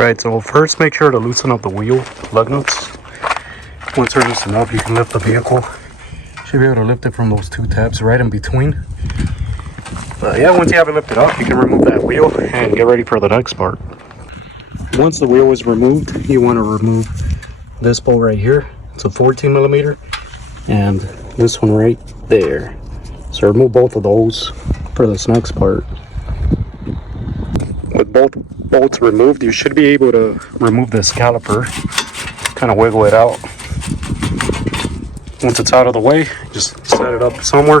Right, so first make sure to loosen up the wheel lug nuts. Once they're loosened up, you can lift the vehicle. Should be able to lift it from those two tabs right in between. But yeah, once you have it lifted up, you can remove that wheel and get ready for the next part. Once the wheel is removed, you want to remove this bolt right here. It's a 14 millimeter, and this one right there. So remove both of those for this next part. With both bolts removed, you should be able to remove this caliper. Kind of wiggle it out. Once it's out of the way, just set it up somewhere.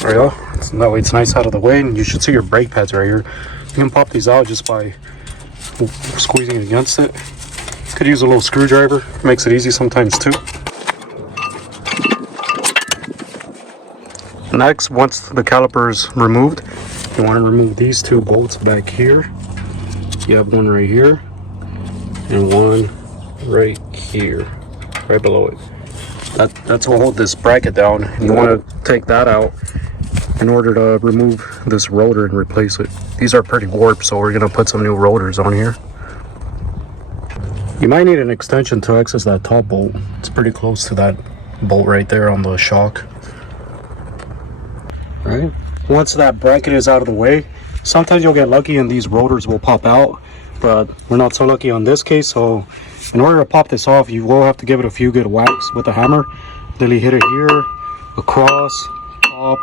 There you go. That way it's nice out of the way, and you should see your brake pads right here. You can pop these out just by squeezing against it. Could use a little screwdriver, makes it easy sometimes too. Next, once the caliper is removed, you want to remove these two bolts back here. You have one right here and one right here, right below it. That's what hold this bracket down. You want to take that out in order to remove this rotor and replace it. These are pretty warped, so we're going to put some new rotors on here. You might need an extension to access that top bolt. It's pretty close to that bolt right there on the shock. Right. Once that bracket is out of the way, sometimes you'll get lucky and these rotors will pop out, but we're not so lucky on this case. So in order to pop this off, you will have to give it a few good whacks with a hammer. Then you hit it here, across, top,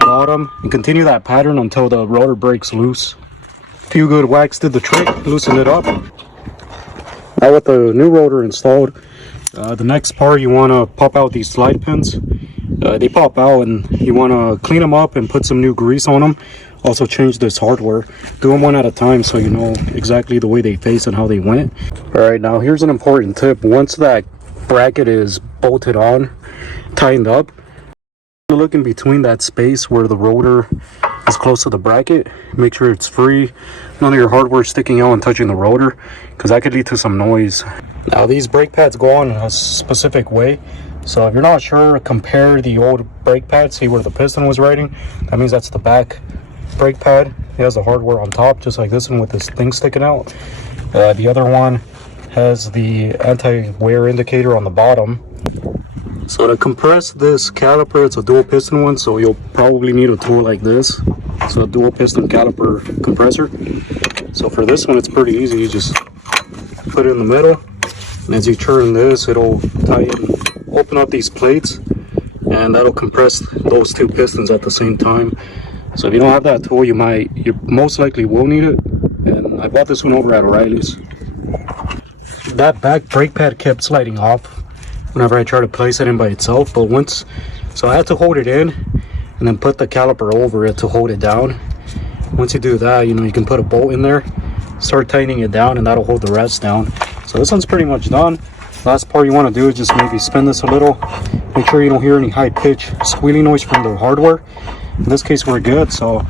bottom, and continue that pattern until the rotor breaks loose. A few good whacks did the trick, loosened it up. Now with the new rotor installed, the next part, you want to pop out these slide pins. They pop out, and you want to clean them up and put some new grease on them. Also change this hardware. Do them one at a time so you know exactly the way they face and how they went. Alright, now here's an important tip. Once that bracket is bolted on, tightened up, look in between that space where the rotor is close to the bracket. Make sure it's free. None of your hardware sticking out and touching the rotor, because that could lead to some noise. Now these brake pads go on in a specific way. So if you're not sure, compare the old brake pad, see where the piston was riding. That means that's the back brake pad. It has the hardware on top, just like this one with this thing sticking out. The other one has the anti-wear indicator on the bottom. So to compress this caliper, it's a dual piston one, so you'll probably need a tool like this. It's a dual piston caliper compressor. So for this one, it's pretty easy. You just put it in the middle, and as you turn this, it'll tighten, open up these plates, and that'll compress those two pistons at the same time. So if you don't have that tool, you most likely will need it. And I bought this one over at O'Reilly's. That back brake pad kept sliding off whenever I tried to place it in by itself, but so I had to hold it in and then put the caliper over it to hold it down. Once you do that, you can put a bolt in there, start tightening it down, and that'll hold the rest down. So this one's pretty much done. Last part you want to do is just maybe spin this a little. Make sure you don't hear any high pitch squealing noise from the hardware. In this case, we're good. So